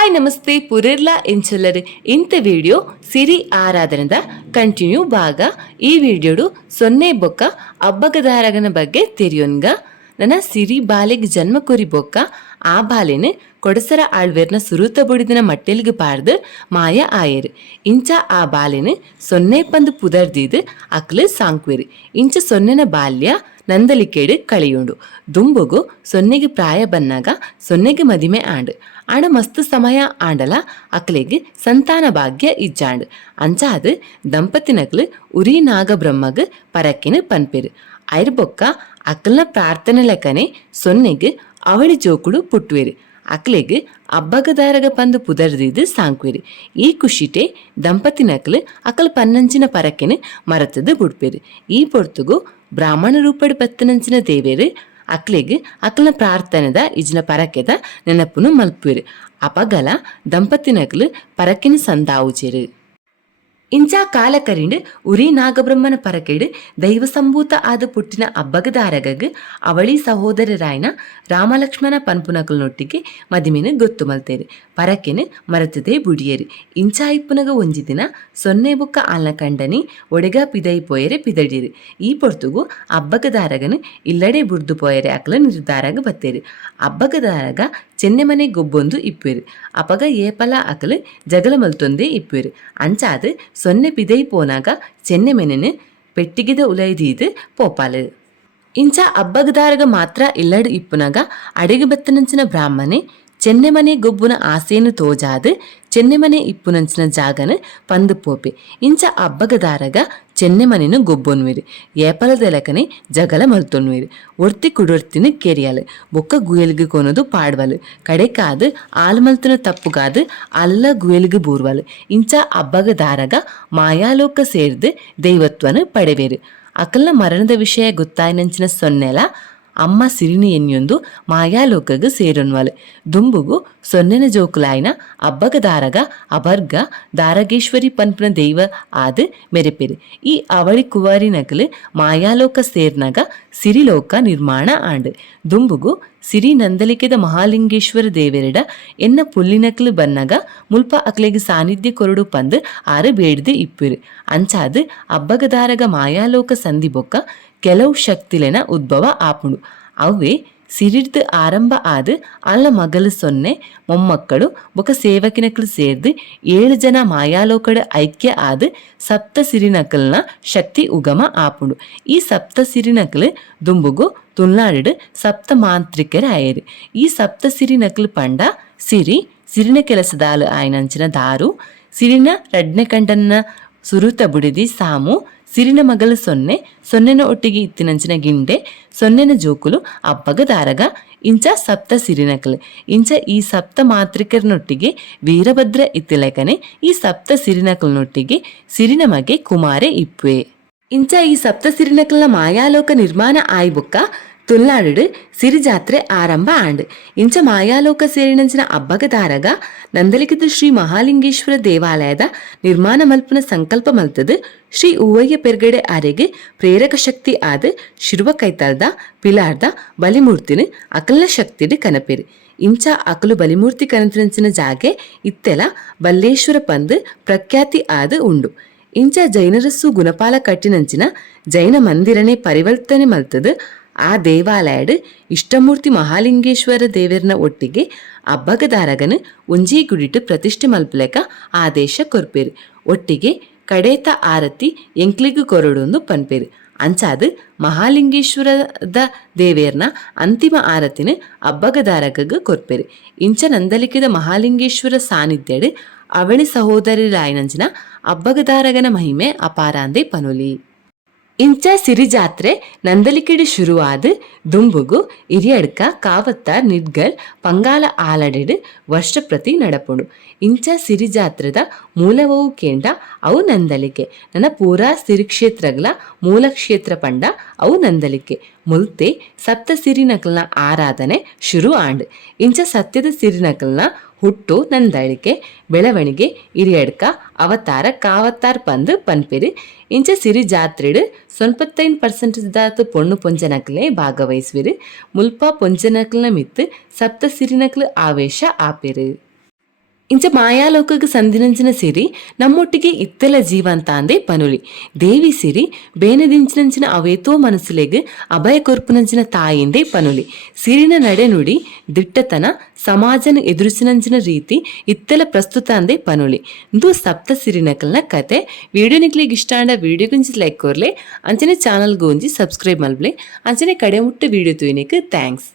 Hi ನಮಸ್ತೆ ಪುರೇರ್ಲಾ ಎಂಚೊಲ್ಲರು ಇಂಥ video ಸಿರಿ ಆರಾಧನದ continue ಭಾಗ. ಈ ವಿಡಿಯೋಡು ಸೊನ್ನೆ ಬೊಕ್ಕ ಅಬ್ಬಗದಾರಗನ ಬಗ್ಗೆ ತಿರಿಯೋನ್ಗ. ನನ್ನ ಸಿರಿ ಬಾಲೆಗ್ ಜನ್ಮ ಕೊರಿ ಬೊಕ್ಕ ಆ ಬಾಲೆನು ಕೊಡಸರ ಆಳ್ವೇರ್ನ ಸುರೂತ ಬುಡಿದಿನ ಮಟ್ಟೆಲ್ಗೆ ಪಾರ್ದು ಮಾಯ ಆಯರು. ಇಂಚ ಆ ಬಾಲೆನು ಸೊನ್ನೆ ಪಂದು ಪುದರ್ದಿದು ಅಕ್ಲು ಸಾಂಕ್ವೇರು. ಇಂಚ ಸೊನ್ನೆನ ಬಾಲ್ಯ ನಂದಲಿಕೇಡು ಕಳೆಯುಂಡು. ದುಂಬುಗು ಸೊನ್ನೆಗೆ ಪ್ರಾಯ ಬನ್ನಾಗ ಸೊನ್ನೆಗೆ ಮದಿಮೆ ಆಂಡು. ಆಂಡ ಮಸ್ತ್ ಸಮಯ ಆಂಡಲ ಅಕ್ಲೆಗ್ ಸಂತಾನ ಭಾಗ್ಯ ಇಜ್ಜಾಂಡು. ಅಂಚಾದು ದಂಪತಿನಕ್ಲು ಉರಿ ನಾಗಬ್ರಹ್ಮಗ್ ಪರಕ್ಕಿನ ಪನ್ಪೆರು. ಐರ್ ಬೊಕ್ಕ ಅಕ್ಲನ ಪ್ರಾರ್ಥನೆ ಲೆಕ್ಕನೆ ಸೊನ್ನೆಗ್ ಅವಳಿ ಜೋಕುಡು ಪುಟ್ವೇರು. ಅಕ್ಲೆಗ್ ಅಬ್ಬಗದಾರಗ ಪಂದು ಪುದರ್ದಿದ್ದು ಸಾಂಕ್ವೇರು. ಈ ಖುಷಿಟೆ ದಂಪತಿನಕ್ಲು ಅಕಲ್ ಪನ್ನಂಚಿನ ಪರಕ್ಕಿನ ಮರತದು ಬುಡ್ಪೇರು. ಈ ಪೊರ್ತುಗು ಬ್ರಾಹ್ಮಣ ರೂಪಡ್ ಪತ್ತನಂಚಿನ ದೇವೇರು ಅಕ್ಲೆಗ್ ಅಕ್ಲನ ಪ್ರಾರ್ಥನೆದ ಇಜ್ನ ಪರಕೆದ ನೆನಪುನು ಮಲ್ಪುವೆರು. ಅಪಗಲ ದಂಪತಿನಕ್ಲು ಪರಕಿನ ಸಂದಾವುಜೆರು. ಇಂಚ ಕಾಲ ಕರಿಂಡು ಉರಿ ನಾಗಬ್ರಹ್ಮನ ಪರಕೆಡು ದೈವ ಸಂಭೂತ ಆದ ಪುಟ್ಟಿನ ಅಬ್ಬಗದಾರಗಗ್ ಅವಳಿ ಸಹೋದರರಾಯನ ರಾಮಲಕ್ಷ್ಮಣ ಪನ್ಪುನಕಲ್ನೊಟ್ಟಿಗೆ ಮದಿಮೆನು ಗೊತ್ತು ಮಲ್ತೇರು. ಪರಕೆನು ಮರತದೇ ಬುಡಿಯೇರು. ಇಂಚ ಇಪ್ಪುನಗ ಒಂಜಿ ದಿನ ಸೊನ್ನೆ ಬುಕ್ಕ ಆಲ್ನ ಕಂಡನಿ ಒಡೆಗ ಪಿದೈ ಪೋಯರೆ ಪಿದಡಿರು. ಈ ಪೊರ್ತುಗು ಅಬ್ಬಗದಾರಗನು ಇಲ್ಲಡೆ ಬುಡ್ದು ಪೋಯರೆ ಅಕ್ಲ ನಿರ್ಧಾರಗ ಬತ್ತೇರು. ಅಬ್ಬಗದಾರಗ ಚೆನ್ನೆ ಮನೆ ಗೊಬ್ಬೊಂದು ಇಪ್ಪುವೆರು. ಅಪಗ ಏಪಲ ಅಕಲು ಜಗಲ ಮಲ್ತೊಂದೇ ಇಪ್ಪುವೆರು. ಅಂಚಾದು ಸೊನ್ನೆ ಪಿದೈ ಪೋನಾಗ ಚೆನ್ನೆ ಮೆನೆನು ಪೆಟ್ಟಿಗೆದ ಉಲೈದೀದು ಪೋಪಾಲು. ಇಂಚ ಅಬ್ಬಗದಾರಗ ಮಾತ್ರ ಇಲ್ಲಡು ಇಪ್ಪುನಾಗ ಅಡೆಗೆ ಬತ್ತನಂಚಿನ ಬ್ರಾಹ್ಮಣೆ ಚೆನ್ನೆಮನೆ ಗೊಬ್ಬುನ ಆಸೇನು ತೋಜಾದು ಚೆನ್ನೆಮನೆ ಇಪ್ಪುನಂಚಿನ ಜಾಗನು ಪಂದು ಪೋಪೆ. ಇಂಚ ಅಬ್ಬಗದಾರಗ ಚೆನ್ನೆಮನೆನು ಗೊಬ್ಬೊನ್ವೇರು. ಏಪಲದ ಲೆಕ್ಕನೆ ಜಗಲ ಮಲ್ತೊನ್ವೇರು. ಒರ್ತಿ ಕುಡೊರ್ತಿನ ಕೆರಿಯಲು ಬೊಕ್ಕ ಗುಯಲ್ಗೆ ಕೊನೋದು ಪಾಡ್ವಲು. ಕಡೆಕಾದು ಆಲ್ ಮಲ್ತನ ತಪ್ಪುಗಾದು ಅಲ್ಲ ಗುಯಲ್ಗೆ ಬೂರ್ವಲು. ಇಂಚ ಅಬ್ಬಗದಾರಗ ಮಾಯಾಲೋಕ ಸೇರ್ದು ದೈವತ್ವನು ಪಡೆವೇರು. ಅಕಲ್ನ ಮರಣದ ವಿಷಯ ಗೊತ್ತಾಯ್ನಂಚಿನ ಸೊನ್ನೆಲ ಅಮ್ಮ ಸಿರಿನಿ ಎನ್ಯೊಂದು ಮಾಯಾಲೋಕಗ್ ಸೇರೊನ್ವಲು. ದುಂಬುಗು ಸೊನ್ನೆನ ಜೋಕುಲಾಯ್ನ ಅಬ್ಬಗದಾರಗ ಅಬರ್ಗ ದಾರಗೇಶ್ವರಿ ಪನ್ಪುನ ದೈವ ಆದು ಮೆರೆಪೆರು. ಈ ಅವಳಿ ಕುವಾರಿನಕಲು ಮಾಯಾಲೋಕ ಸೇರ್ನಾಗ ಸಿರಿಲೋಕ ನಿರ್ಮಾಣ ಆಂಡು. ದುಂಬುಗು ಸಿರಿ ನಂದಲಿಕೆದ ಮಹಾಲಿಂಗೇಶ್ವರ ದೇವೆರಡ ಎನ್ನ ಪುಲ್ಲಿನಕ್ಲು ಬನ್ನಗ ಮುಲ್ಪ ಅಕ್ಲೆಗ್ ಸಾನ್ನಿಧ್ಯ ಕೊರಡು ಪಂದು ಆರು ಬೇಡ್ದು ಇಪ್ಪುರು. ಅಂಚಾದು ಅಬ್ಬಗದಾರಗ ಮಾಯಾಲೋಕ ಸಂಧಿ ಬೊಕ್ಕ ಕೆಲವು ಶಕ್ತಿಲೆನ ಉದ್ಭವ ಆಪುಂಡು. ಅವೇ ಸಿರಿಡ್ದು ಆರಂಭ ಆದು ಅಲ್ಲ ಮಗಲು ಸೊನ್ನೆ ಮೊಮ್ಮಕ್ಕಳು ಬೊಕ ಸೇವಕಿನಕ್ಲು ಸೇರ್ದು 7 ಜನ ಮಾಯಾಲೋಕಡ ಐಕ್ಯ ಆದು ಸಪ್ತ ಸಿರಿನಕಲ್ನ ಶಕ್ತಿ ಉಗಮ ಆಪುಂಡು. ಈ ಸಪ್ತ ಸಿರಿನಕಲು ದುಂಬುಗು ತುಳ್ನಾಡು ಸಪ್ತ ಮಾಂತ್ರಿಕರ ಆಯರು. ಈ ಸಪ್ತ ಸಿರಿನಕಲು ಪಂಡ ಸಿರಿನ ಕೆಲಸದಾಲು ಆಯ್ನಂಚಿನ ದಾರು, ಸಿರಿನ ರಡ್ನೆ ಕಂಡನ್ನ ಸುರುತ ಬುಡಿದಿ ಸಾಮು, ಸಿರಿನ ಮಗಲು ಸೊನ್ನೆನ ಒಟ್ಟಿಗೆ ಇತ್ತಿನಂಚಿನ ಗಿಂಡೆ, ಸೊನ್ನೆನ ಜೋಕುಲು ಅಬ್ಬಗದಾರಗ. ಇಂಚ ಸಪ್ತ ಸಿರಿನಕಲು. ಇಂಚ ಈ ಸಪ್ತ ಮಾತ್ರಿಕರನೊಟ್ಟಿಗೆ ವೀರಭದ್ರ ಇತ್ತಿಲೆಕನೆ ಈ ಸಪ್ತ ಸಿರಿನಕಲ್ನೊಟ್ಟಿಗೆ ಸಿರಿನ ಮಗೆ ಕುಮಾರೆ ಇಪ್ಪುವೆ. ಇಂಚ ಈ ಸಪ್ತ ಸಿರಿನಕಲ್ನ ಮಾಯಾಲೋಕ ನಿರ್ಮಾಣ ಆಯ್ಬೊಕ್ಕ ತುಳ್ನಾಡು ಸಿರಿ ಜಾತ್ರೆ ಆರಂಭ ಆಂಡು. ಇಂಚ ಮಾಯಾಲೋಕ ಸೇರಿನಂಚಿನ ಅಬ್ಬಗದಾರಗ ನಂದಲಿಕದ ಶ್ರೀ ಮಹಾಲಿಂಗೇಶ್ವರ ದೇವಾಲಯದ ನಿರ್ಮಾಣ ಮಲ್ಪನ ಸಂಕಲ್ಪ ಮಲ್ತದು ಶ್ರೀ ಹೂವಯ್ಯ ಪೆರ್ಗಡೆ ಆರೆಗೆ ಪ್ರೇರಕ ಶಕ್ತಿ ಆದ ಶಿರುವ ಕೈತಾಲ್ದ ಪಿಲಾರ್ದ ಬಲಿಮೂರ್ತಿನ ಅಕಲ್ನ ಶಕ್ತಿಡು ಕನಪೆರು. ಇಂಚ ಅಕಲು ಬಲಿಮೂರ್ತಿ ಕನತಿನಂಚಿನ ಜಾಗೆ ಇತ್ತೆಲ ಬಲ್ಲೇಶ್ವರ ಪಂದು ಪ್ರಖ್ಯಾತಿ ಆದ ಉಂಡು. ಇಂಚ ಜೈನರಸ್ಸು ಗುಣಪಾಲ ಕಟ್ಟಿನಂಚಿನ ಜೈನ ಮಂದಿರನೆ ಪರಿವರ್ತನೆ ಮಲ್ತದು. ಆ ದೇವಾಲಯಡ್ ಇಷ್ಟಮೂರ್ತಿ ಮಹಾಲಿಂಗೇಶ್ವರ ದೇವರನ ಒಟ್ಟಿಗೆ ಅಬ್ಬಗದಾರಗನು ಒಂಜಿ ಗುಡಿಟ್ಟು ಪ್ರತಿಷ್ಠೆ ಮಲ್ಪಲೆಕ ಆದೇಶ ಕೊರ್ಪೇರು. ಒಟ್ಟಿಗೆ ಕಡೇತ ಆರತಿ ಎಂಕ್ಲಿಗು ಕೊರಡೊಂದು ಪನ್ಪೇರು. ಅಂಚಾದು ಮಹಾಲಿಂಗೇಶ್ವರದ ದೇವೇರ್ನ ಅಂತಿಮ ಆರತಿನ ಅಬ್ಬಗದಾರಗಗ್ ಕೊರ್ಪೇರು. ಇಂಚ ನಂದಲಿಕೆದ ಮಹಾಲಿಂಗೇಶ್ವರ ಸಾನ್ನಿಧ್ಯಡ್ ಅವಳಿ ಸಹೋದರಿರಾಯ್ನಂಚಿನ ಅಬ್ಬಗದಾರಗನ ಮಹಿಮೆ ಅಪಾರಾಂದೆ ಪನುಲಿ. ಇಂಚ ಸಿರಿ ಜಾತ್ರೆ ನಂದಲಿಕೆಡು ಶುರುವಾದು ದುಂಬುಗು ಇರಿಯಡ್ಕ ಕಾವತ್ತಾರ್ ನಿಡ್ಗಲ್ ಪಂಗಾಲ ಆಲಡೆಡು ವರ್ಷ ಪ್ರತಿ ನಡಪುಂಡು. ಇಂಚ ಸಿರಿ ಜಾತ್ರೆದ ಮೂಲವವು ಕೇಂದ್ರ ಅವು ನಂದಲಿಕೆ. ನನ್ನ ಪೂರಾ ಸಿರಿ ಕ್ಷೇತ್ರಗಳ ಮೂಲ ಕ್ಷೇತ್ರ ಪಂಡ ಅವು ನಂದಲಿಕೆ. ಮುಲ್ತೆ ಸಪ್ತ ಸಿರಿನಕಲ್ನ ಆರಾಧನೆ ಶುರು ಆಂಡು. ಇಂಚ ಸತ್ಯದ ಸಿರಿನಕಲ್ನ ಹುಟ್ಟು ನಂದಳಿಕೆ ಬೆಳವಣಿಗೆ ಇರಿಯಡ್ಕ ಅವತಾರ ಕಾವತ್ತಾರ್ ಪಂದು ಪನ್ಪೆರು. ಇಂಚ ಸಿರಿ ಜಾತ್ರೆಡು 95% ಪೊಣ್ಣು ಪೊಂಜನಕಲೆ ಭಾಗವಹಿಸುವಿರು. ಮುಲ್ಪ ಪೊಂಜನಕಲ್ನ ಮಿತ್ತು ಸಪ್ತ ಸಿರಿನಕಲು ಆವೇಶ ಆಪೆರು. ಇಂಚ ಮಾಯಾಲೋಕಕ್ಕೆ ಸಂದಿನಂಚಿನ ಸಿರಿ ನಮ್ಮೊಟ್ಟಿಗೆ ಇತ್ತೆಲ ಜೀವಂತ ಅಂದೆ ಪನುಲಿ. ದೇವಿ ಸಿರಿ ಬೇನೆದಿಂಚಿನಂಚಿನ ಅವೇತೋ ಮನಸ್ಸುಲೆಗ್ ಅಭಯ ಕೊರ್ಪುನಂಚಿನ ತಾಯಿಂದೆ ಪನುಲಿ. ಸಿರಿನ ನಡೆನುಡಿ ದಿಟ್ಟತನ ಸಮಾಜನ ಎದುರಿಸಿನಂಚಿನ ರೀತಿ ಇತ್ತೆಲ ಪ್ರಸ್ತುತ ಅಂದೆ ಪನುಲಿ. ಇಂದು ಸಪ್ತ ಸಿರಿನಕಲ್ನ ಕತೆ. ವಿಡಿಯೋ ನಿಕ್ಲಿಗೆ ಇಷ್ಟ ಅಂಡ ವಿಡಿಯೋ ಗುಂಜಿ ಲೈಕ್ ಕೊರ್ಲೆ, ಅಂಚನೆ ಚಾನಲ್ ಗೋಂಜಿ ಸಬ್ಸ್ಕ್ರೈಬ್ ಮಲ್ಬ್ಲೆ, ಅಂಚನೆ ಕಡೆ ಮುಟ್ಟ ವಿಡಿಯೋ ತೂಯಿನಿಕ್ ಥ್ಯಾಂಕ್ಸ್.